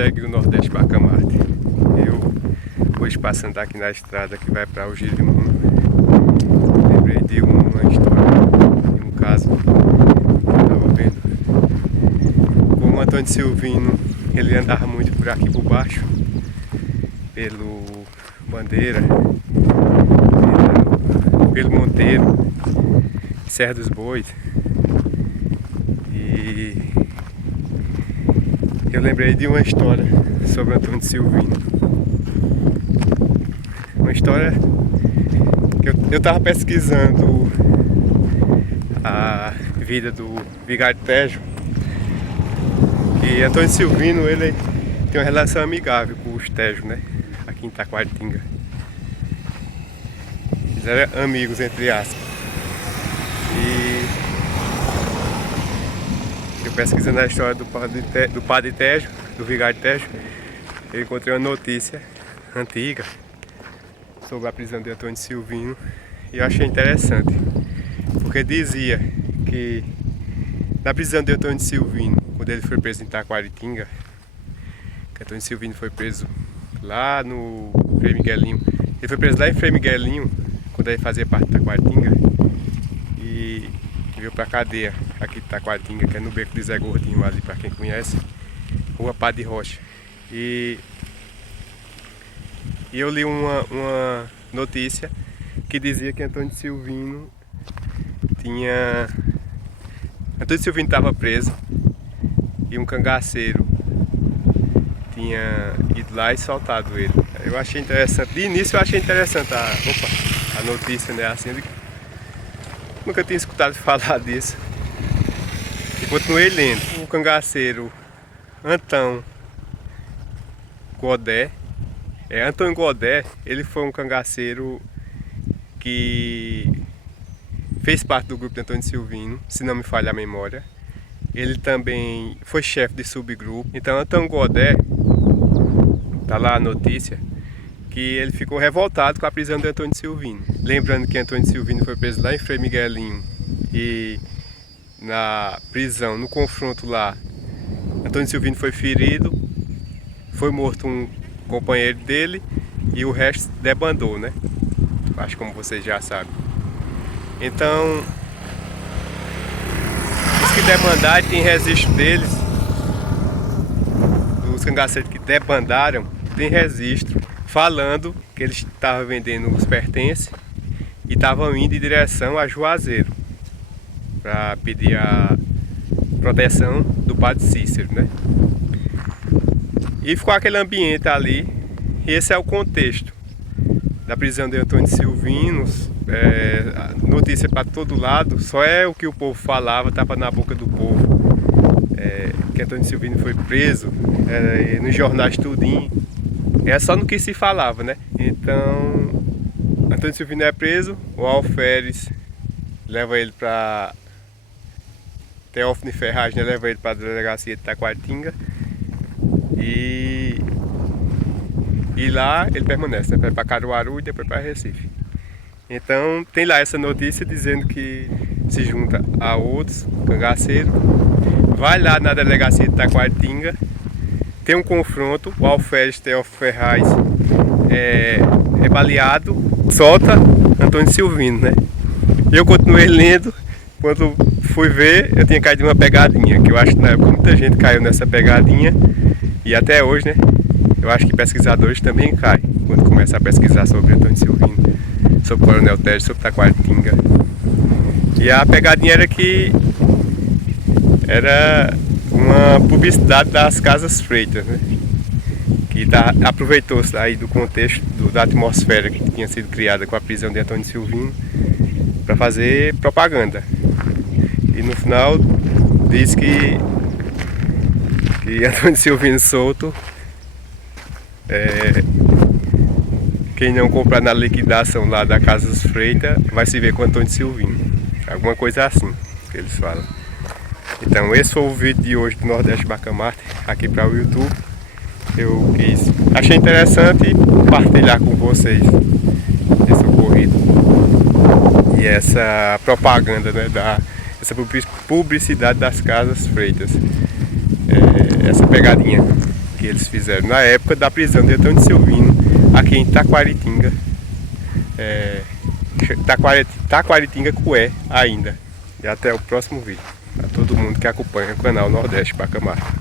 segue o Nordeste Bacamarte. Eu hoje passando aqui na estrada que vai para o Girimum, lembrei de uma história, de um caso que eu estava vendo. Como o Antônio Silvino, ele andava muito por aqui por baixo, pelo Bandeira, pelo Monteiro, Serra dos Bois. E eu lembrei de uma história sobre Antônio Silvino. Uma história que eu estava pesquisando a vida do Vigário Tejo. E Antônio Silvino, ele tem uma relação amigável com os Tejos, né? Aqui em Taquaritinga. Eles eram amigos, entre aspas. E eu pesquisando a história do Padre Tejo, do Vigário Tejo, eu encontrei uma notícia antiga sobre a prisão de Antônio Silvino e eu achei interessante, porque dizia que na prisão de Antônio Silvino, quando ele foi preso em Taquaritinga, que Antônio Silvino foi preso lá no Frei Miguelinho, ele foi preso lá em Frei Miguelinho, quando ele fazia parte de Taquaritinga, e veio pra cadeia aqui de Taquaritinga, que é no beco de Zé Gordinho ali, pra quem conhece, Rua Padre Rocha. E eu li uma notícia que dizia que Antônio Silvino estava preso e um cangaceiro tinha ido lá e soltado ele. Eu achei interessante, de início eu achei interessante a notícia, né, assim, nunca tinha escutado falar disso. E continuei lendo. O cangaceiro Antônio Godé, Antônio Godé, ele foi um cangaceiro que fez parte do grupo de Antônio Silvino, se não me falha a memória. Ele também foi chefe de subgrupo. Então Antônio Godé, tá lá a notícia, que ele ficou revoltado com a prisão de Antônio Silvino. Lembrando que Antônio Silvino foi preso lá em Frei Miguelinho e na prisão, no confronto lá, Antônio Silvino foi ferido, foi morto um companheiro dele e o resto debandou, né? Acho como vocês já sabem. Então, os que debandaram, tem registro deles, os cangaceiros que debandaram, tem registro falando que eles estavam vendendo os pertences e estavam indo em direção a Juazeiro para pedir a proteção do Padre Cícero, né? E ficou aquele ambiente ali. E esse é o contexto da prisão de Antônio Silvino. Notícia para todo lado, só é o que o povo falava, estava na boca do povo. Que Antônio Silvino foi preso, nos jornais tudinho. É só no que se falava, né? Então, Antônio Silvino é preso, o alferes leva ele para Teófilo Ferraz, né? Leva ele para a delegacia de Taquaritinga e lá ele permanece, né? Vai para Caruaru e depois para Recife. Então tem lá essa notícia dizendo que se junta a outros cangaceiros, vai lá na delegacia de Taquaritinga, tem um confronto, o alferes Teófilo Ferraz é baleado, solta Antônio Silvino, né? Eu continuei lendo, quando fui ver, eu tinha caído numa pegadinha, que eu acho que na época muita gente caiu nessa pegadinha, e até hoje, né? Eu acho que pesquisadores também caem, quando começam a pesquisar sobre Antônio Silvino, sobre o Coronel Tejo, sobre Taquaritinga. E a pegadinha era que era uma publicidade das Casas Freitas, né? Que aproveitou-se aí do contexto da atmosfera que tinha sido criada com a prisão de Antônio Silvino para fazer propaganda. E no final diz que Antônio Silvino solto, quem não comprar na liquidação lá da Casas Freitas vai se ver com Antônio Silvino. Alguma coisa assim que eles falam. Então esse foi o vídeo de hoje do Nordeste Bacamarte, aqui para o YouTube. Eu achei interessante compartilhar com vocês esse ocorrido e essa propaganda, né, essa publicidade das Casas Freitas, essa pegadinha que eles fizeram na época da prisão de Antônio Silvino, aqui em Taquaritinga. Taquaritinga Cué ainda. E até o próximo vídeo. A todo mundo que acompanha o canal Nordeste Bacamarte.